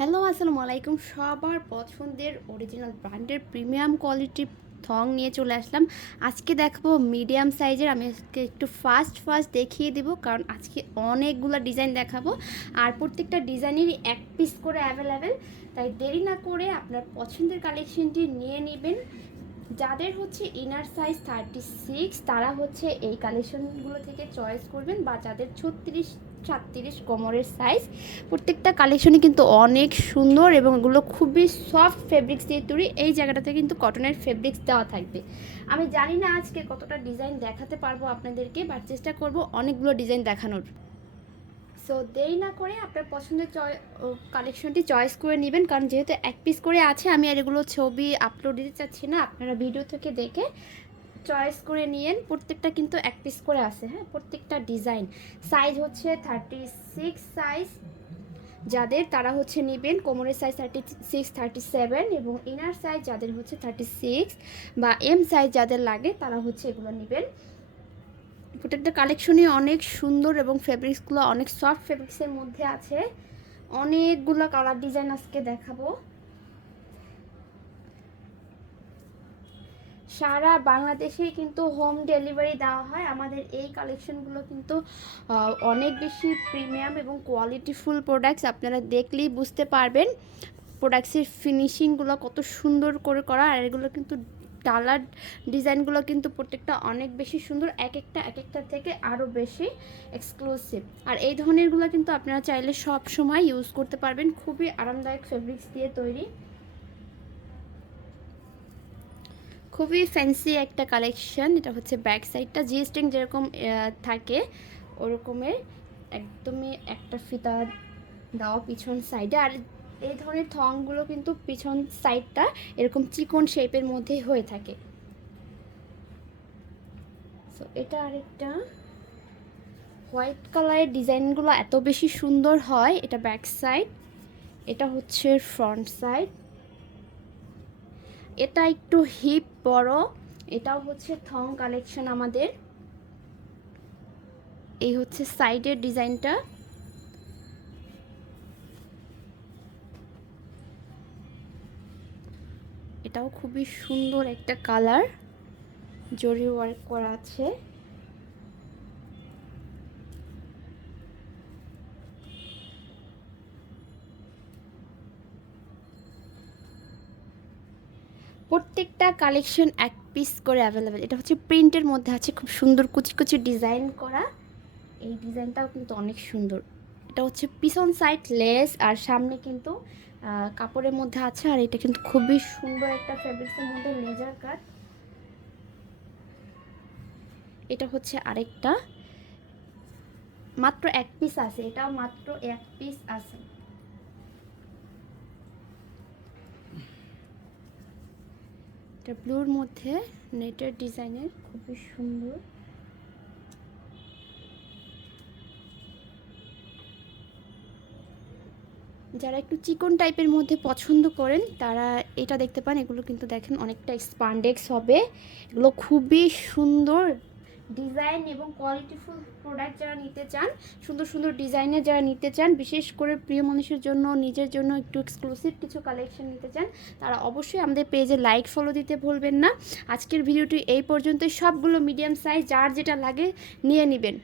Hello, আসসালামু আলাইকুম। সবার পছন্দের অরিজিনাল ব্র্যান্ডের প্রিমিয়াম কোয়ালিটির থং নিয়ে চলে আসলাম। আজকে দেখাবো মিডিয়াম সাইজের আমি আজকে একটু ফাস্ট ফাস্ট দেখিয়ে দিব, কারণ আজকে অনেকগুলো ডিজাইন দেখাবো। আর প্রত্যেকটা ডিজাইনেরই এক পিস করে অ্যাভেলেবেল তাই দেরি না করে আপনার পছন্দের কালেকশনটি নিয়ে নেবেন। যাদের হচ্ছে ইনার সাইজ থার্টি সিক্স তারা হচ্ছে এই কালেকশনগুলো থেকে চয়েস করবেন বা যাদের ছত্রিশ সাতত্রিশ কোমরের সাইজ প্রত্যেকটা কালেকশনই কিন্তু অনেক সুন্দর এবং এগুলো খুবই সফট ফেব্রিক্স দিয়ে তৈরি। এই জায়গাটাতে কিন্তু কটনের ফেব্রিক্স দেওয়া থাকবে। আমি জানি না আজকে কতটা ডিজাইন দেখাতে পারব আপনাদেরকে বাট চেষ্টা করব অনেকগুলো ডিজাইন দেখানোর। সো দেরি না করে আপনার পছন্দের কালেকশনটি চয়েস করে নেবেন, কারণ যেহেতু এক পিস করে আছে, আমি আর এগুলো ছবি আপলোড দিতে চাচ্ছি না। আপনারা ভিডিও থেকে দেখে চয়েস করে নিয়েন, প্রত্যেকটা কিন্তু এক পিস করে আছে হ্যাঁ? প্রত্যেকটা ডিজাইন সাইজ হচ্ছে থার্টি সিক্স সাইজ যাদের তারা হচ্ছে নেবেন, কোমরের size thirty six thirty seven এবং ইনার সাইজ যাদের হচ্ছে থার্টি সিক্স বা এম সাইজ যাদের লাগে, তারা হচ্ছে এগুলো নেবেন। প্রত্যেকটা কালেকশনই অনেক সুন্দর এবং ফেব্রিক্সগুলো অনেক সফট ফেব্রিক্সের মধ্যে আছে। অনেকগুলো কালার ডিজাইন আজকে দেখাবো। সারা বাংলাদেশেই কিন্তু হোম ডেলিভারি দেওয়া হয়। আমাদের এই কালেকশনগুলো কিন্তু অনেক বেশি প্রিমিয়াম এবং কোয়ালিটিফুল প্রোডাক্টস আপনারা দেখলেই বুঝতে পারবেন। প্রোডাক্টসের ফিনিশিংগুলো কত সুন্দর করে করা আর এগুলো কিন্তু ডালার ডিজাইনগুলো কিন্তু প্রত্যেকটা অনেক বেশি সুন্দর, এক একটা এক একটা থেকে আরও বেশি এক্সক্লুসিভ আর এই ধরনেরগুলো কিন্তু আপনারা চাইলে সব সময় ইউজ করতে পারবেন। খুবই আরামদায়ক ফেব্রিক্স দিয়ে তৈরি। খুবই ফ্যান্সি একটা কালেকশন এটা হচ্ছে ব্যাক সাইডটা জি যেরকম থাকে, ওরকমের একদমই একটা ফিতা দেওয়া পিছন সাইডে আর এই ধরনের থংগুলো কিন্তু পিছন সাইডটা এরকম চিকন শেপের মধ্যেই হয়ে থাকে। সো এটা আরেকটা। হোয়াইট কালারের ডিজাইনগুলো এত বেশি সুন্দর হয়, এটা ব্যাক সাইড এটা হচ্ছে ফ্রন্ট সাইড এটা একটু হিপ বড়, এটাও হচ্ছে থং কালেকশন আমাদের। এই হচ্ছে সাইডের ডিজাইনটা এটাও খুবই সুন্দর একটা কালার জরি ওয়ার্ক করা আছে। প্রত্যেকটা কালেকশন এক পিস করে অ্যাভেলেবেল এটা হচ্ছে প্রিন্টের মধ্যে আছে, খুব সুন্দর কুচি কুচি ডিজাইন করা। এই ডিজাইনটাও কিন্তু অনেক সুন্দর। এটা হচ্ছে পিছন সাইড লেস আর সামনে কিন্তু কাপড়ের মধ্যে আছে, আর এটা কিন্তু খুবই সুন্দর একটা ফেব্রিক্সের মধ্যে লেজার কাট এটা হচ্ছে আরেকটা। মাত্র এক পিস আছে, এটাও মাত্র এক পিস আছে। এটা ব্লুর মধ্যে নেটের ডিজাইনের খুবই সুন্দর। যারা একটু চিকন টাইপের মধ্যে পছন্দ করেন, তারা এটা দেখতে পান। এগুলো কিন্তু দেখেন অনেকটা স্পান্ডেক্স হবে। এগুলো খুবই সুন্দর ডিজাইন এবং কোয়ালিটিফুল প্রোডাক্ট যারা নিতে চান, সুন্দর সুন্দর ডিজাইনের যারা নিতে চান, বিশেষ করে প্রিয় মানুষের জন্য, নিজের জন্য একটু এক্সক্লুসিভ কিছু কালেকশন নিতে চান, তারা অবশ্যই আমাদের পেজে লাইক ফলো দিতে ভুলবেন না। আজকের ভিডিওটি এই পর্যন্তই। সবগুলো মিডিয়াম সাইজ যার যেটা লাগে নিয়ে নেবেন।